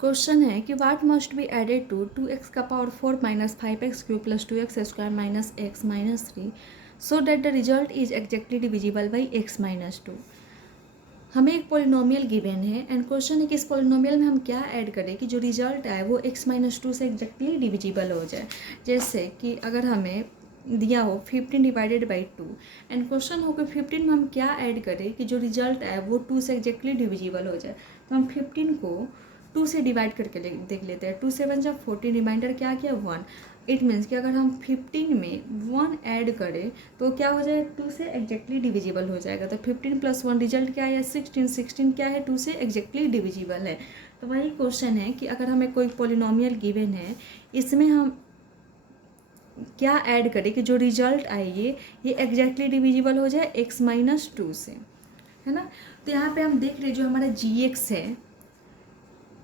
Question है कि what must be added to 2x का power 4 minus 5x cube plus 2x square minus x minus 3 so that the result is exactly divisible by x minus 2। हमें एक polynomial given है and question है कि इस polynomial में हम क्या ऐड करें कि जो रिजल्ट आए वो x माइनस 2 से एग्जैक्टली डिविजिबल हो जाए। जैसे कि अगर हमें दिया हो 15 डिवाइडेड बाई 2 एंड क्वेश्चन हो कि 15 में हम क्या ऐड करें कि जो रिजल्ट आए वो 2 से एग्जैक्टली डिविजिबल हो जाए। तो हम 15 को 2 से डिवाइड करके देख लेते हैं। 2 7 जब 14 रिमाइंडर क्या किया 1। इट मीन्स कि अगर हम 15 में 1 ऐड करें तो क्या हो जाए 2 से एग्जैक्टली डिविजिबल हो जाएगा। तो 15 प्लस 1 रिजल्ट क्या है 16। 16 क्या है 2 से एग्जैक्टली डिविजिबल है। तो वही क्वेश्चन है कि अगर हमें कोई पॉलिनोमियल गिवन है इसमें हम क्या ऐड करें कि जो रिजल्ट आए ये एग्जैक्टली डिविजिबल हो जाए x माइनस 2 से, है ना। तो यहाँ पे हम देख रहे जो हमारा gx है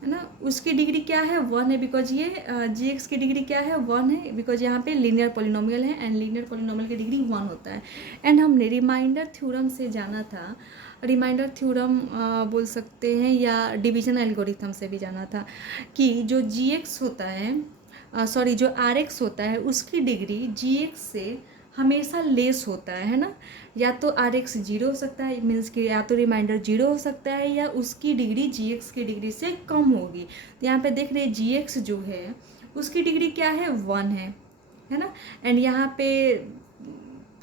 ना, उसकी डिग्री क्या है 1 है बिकॉज ये gx की डिग्री क्या है 1 है बिकॉज यहाँ पे लीनियर पॉलिनोमियल है एंड लीनियर पॉलिनोमियल की डिग्री 1 होता है। एंड हमने रिमाइंडर थ्योरम से जाना था, रिमाइंडर थ्योरम बोल सकते हैं या डिवीजन एल्गोरिथम से भी जाना था कि जो gx होता है सॉरी जो rx होता है उसकी डिग्री gx से हमेशा लेस होता है ना। या तो rx 0 हो सकता है मीन्स कि या तो रिमाइंडर 0 हो सकता है या उसकी डिग्री gx की डिग्री से कम होगी। तो यहाँ पे देख रहे हैं gx जो है उसकी डिग्री क्या है 1 है ना। एंड यहाँ पे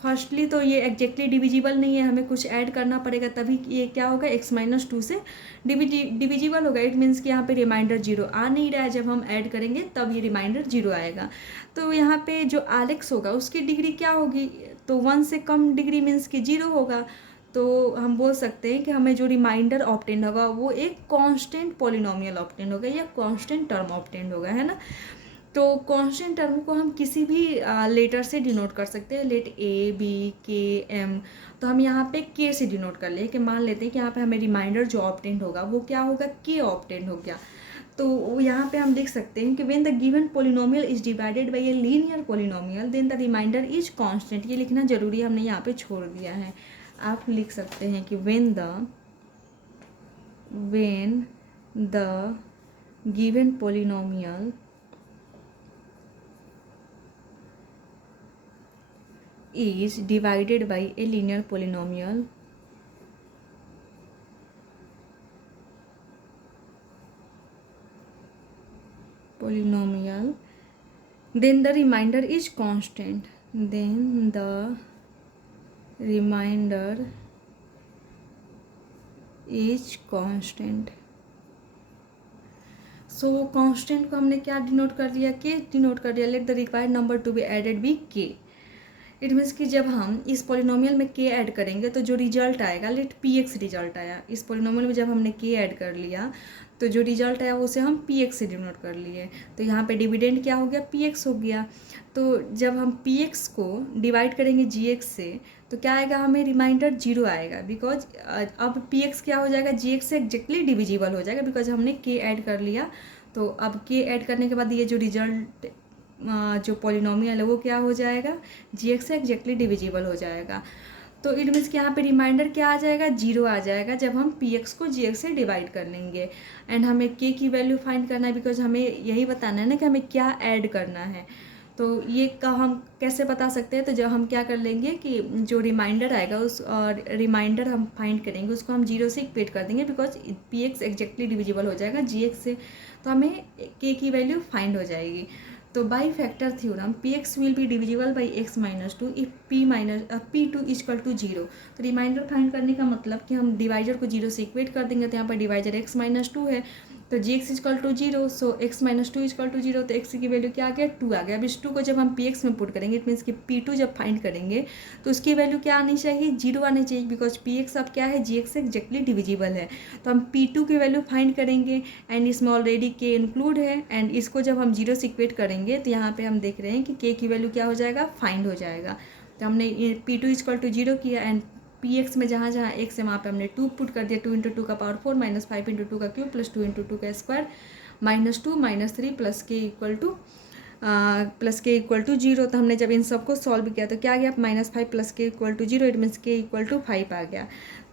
फर्स्टली तो ये एग्जैक्टली डिविजिबल नहीं है, हमें कुछ ऐड करना पड़ेगा तभी ये क्या होगा x माइनस 2 से डिविजिबल होगा। इट मीन्स कि यहाँ पे रिमाइंडर 0 आ नहीं रहा है, जब हम ऐड करेंगे तब ये रिमाइंडर 0 आएगा। तो यहाँ पे जो आलेक्स होगा उसकी डिग्री क्या होगी तो 1 से कम डिग्री मीन्स कि 0 होगा। तो हम बोल सकते हैं कि हमें जो रिमाइंडर ऑब्टेंड होगा वो एक कांस्टेंट पॉलिनोमियल ऑब्टेंड होगा या कांस्टेंट टर्म ऑब्टेंड होगा, है ना। तो कांस्टेंट टर्म को हम किसी भी लेटर से डिनोट कर सकते हैं, लेट ए बी के एम। तो हम यहाँ पे के से डिनोट कर ले कि मान लेते हैं कि यहाँ पे हमें रिमाइंडर जो ऑब्टेंड होगा वो क्या होगा के ऑब्टेंड हो गया। तो यहाँ पे हम लिख सकते हैं कि when the given polynomial is divided by a linear polynomial then the remainder is constant. ये लिखना जरूरी हमने यहाँ पे छोड़ दिया है। आप लिख सकते हैं कि when the given polynomial is divided by a linear polynomial then the remainder is constant, then the remainder is constant। So constant को हमने क्या डिनोट कर दिया के डिनोट कर दिया। Let the required number to be added be K. It means कि जब हम इस पॉलिनोमियल में के ऐड करेंगे तो जो रिजल्ट आएगा लेट पी एक्स रिजल्ट आया इस पॉलिनोमियल में, जब हमने के ऐड कर लिया तो जो रिजल्ट आया उसे हम पी एक्स से डिनोट कर लिए। तो यहाँ पे डिविडेंड क्या हो गया पी एक्स हो गया। तो जब हम पी एक्स को डिवाइड करेंगे जी एक्स से तो क्या आएगा हमें रिमाइंडर 0 आएगा बिकॉज अब पी एक्स क्या हो जाएगा जी एक्स से एग्जैक्टली डिविजिबल हो जाएगा बिकॉज हमने के ऐड कर लिया। तो अब के ऐड करने के बाद ये जो रिजल्ट जो पॉलिनोमियल है वो क्या हो जाएगा जी एक्स से एग्जैक्टली डिविजिबल हो जाएगा। तो इट मीन्स कि यहाँ पे रिमाइंडर क्या आ जाएगा 0 आ जाएगा जब हम पी एक्स को जी एक्स से डिवाइड कर लेंगे। एंड हमें के की वैल्यू फाइंड करना है बिकॉज हमें यही बताना है ना कि हमें क्या ऐड करना है। तो ये का हम कैसे बता सकते हैं, तो जब हम क्या कर लेंगे कि जो रिमाइंडर आएगा उस और रिमाइंडर हम फाइंड करेंगे उसको हम 0 से इक्वेट कर देंगे because P x exactly divisible हो जाएगा जी एक्स से। तो हमें के की वैल्यू फाइंड हो जाएगी। तो by factor theorem P X will be divisible by X minus 2 if P two equal to 0। तो रिमाइंडर फाइंड करने का मतलब कि हम डिवाइजर को 0 से इक्वेट कर देंगे। तो यहाँ पर डिवाइजर एक्स माइनस 2 है तो g x equal to 0 so x minus 2 equal to 0। तो एक्स की वैल्यू क्या आ गया 2 आ गया। अब इस 2 को जब हम पी एक्स में पुट करेंगे इट मीन्स कि P2 जब फाइंड करेंगे तो उसकी वैल्यू क्या आनी चाहिए 0 आनी चाहिए बिकॉज पी एक्स अब क्या है जी एक्स से एग्जैक्टली डिविजिबल है। तो हम P2 की वैल्यू फाइंड करेंगे एंड इसमें ऑलरेडी के इंक्लूड है एंड इसको जब हम 0 से इक्वेट करेंगे तो यहाँ पे हम देख रहे हैं कि के की वैल्यू क्या हो जाएगा फाइंड हो जाएगा। तो हमने P2 इजकल टू 0 किया एंड पी एक्स में जहाँ जहाँ एक्स है वहाँ पे हमने 2 पुट कर दिया। 2 इंटू 2 का पावर 4 माइनस 5 इंटू 2 का क्यूब प्लस 2 इंटू 2 का स्क्वायर माइनस 2 माइनस 3 प्लस के इक्वल टू 0। तो हमने जब इन सबको सॉल्व किया तो क्या आ गया -5 प्लस के इक्वल टू 0 इट मीन्स के इक्वल टू 5 आ गया।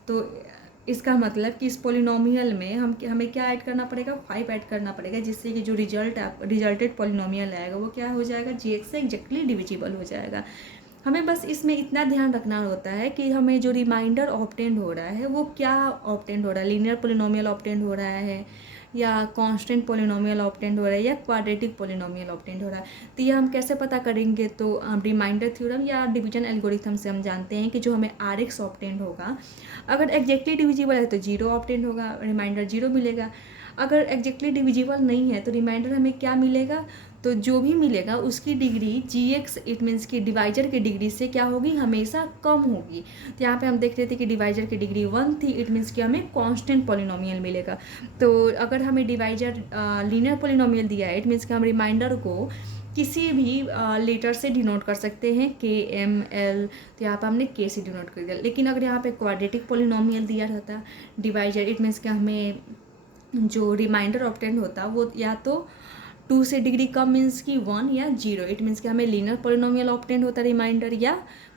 तो इसका मतलब कि इस पोलिनोमियल में हमें क्या ऐड करना पड़ेगा, 5 ऐड करना पड़ेगा, जिससे कि जो रिजल्टेड पोलिनोमियल आएगा वो क्या हो जाएगा, gx से एग्जैक्टली डिविजिबल हो जाएगा। हमें बस इसमें इतना ध्यान रखना होता है कि हमें जो रिमाइंडर ऑब्टेंड हो रहा है वो क्या ऑब्टेंड हो रहा है, लीनियर पोलिनोमियल ऑब्टेंड हो रहा है या कांस्टेंट पोलिनोमियल ऑब्टेंड हो रहा है या क्वाड्रेटिक पोलिनोमियल ऑब्टेंड हो रहा है। तो ये हम कैसे पता करेंगे, तो रिमाइंडर थ्योरम या डिवीजन एल्गोरिथम से हम जानते हैं कि जो हमें Rx ऑब्टेंड होगा, अगर एग्जैक्टली डिविजिबल है तो 0 ऑब्टेंड होगा, रिमाइंडर 0 मिलेगा। अगर एग्जैक्टली डिविजिबल नहीं है तो रिमाइंडर हमें क्या मिलेगा, तो जो भी मिलेगा उसकी डिग्री gx, इट मीन्स कि डिवाइजर की डिग्री से क्या होगी, हमेशा कम होगी। तो यहाँ पे हम देख रहे थे कि डिवाइजर की डिग्री 1 थी, इट मीन्स कि हमें कांस्टेंट पोलिनोमियल मिलेगा। तो अगर हमें डिवाइजर लीनियर पोलिनोमियल दिया है, इट मीन्स कि हम रिमाइंडर को किसी भी लेटर से डिनोट कर सकते हैं, KML, तो यहाँ पर हमने K से डिनोट कर दिया। लेकिन अगर यहाँ पे क्वाड्रेटिक पोलिनोमियल दिया रहता डिवाइजर, इट मीन्स कि हमें जो रिमाइंडर ऑब्टेंड होता वो या तो 2 से डिग्री कम मीन्स कि 1 या 0, इट मीन्स कि हमें लीनियर पोलिनोमियल ऑब्टेंड होता रिमाइंडर या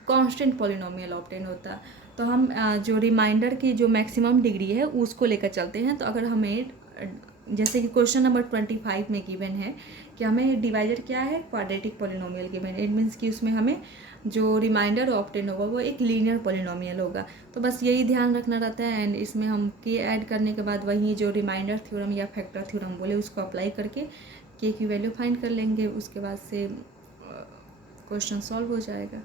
कांस्टेंट पोलिनोमियल ऑब्टेंड होता। तो हम जो रिमाइंडर की जो मैक्सिमम डिग्री है उसको लेकर चलते हैं। तो अगर हमें जैसे कि क्वेश्चन नंबर 25 में गिवन है कि हमें डिवाइजर क्या है, क्वाड्रेटिक पोलिनोमियल गिवन है, इट मीन्स कि उसमें हमें जो रिमाइंडर ऑब्टेंड होगा वो एक लीनियर पोलिनोमियल होगा। तो बस यही ध्यान रखना रहता है। एंड इसमें हम के ऐड करने के बाद वही जो रिमाइंडर थ्योरम या फैक्टर थ्योरम बोले उसको अप्लाई करके के की वैल्यू फाइंड कर लेंगे, उसके बाद से क्वेश्चन सॉल्व हो जाएगा।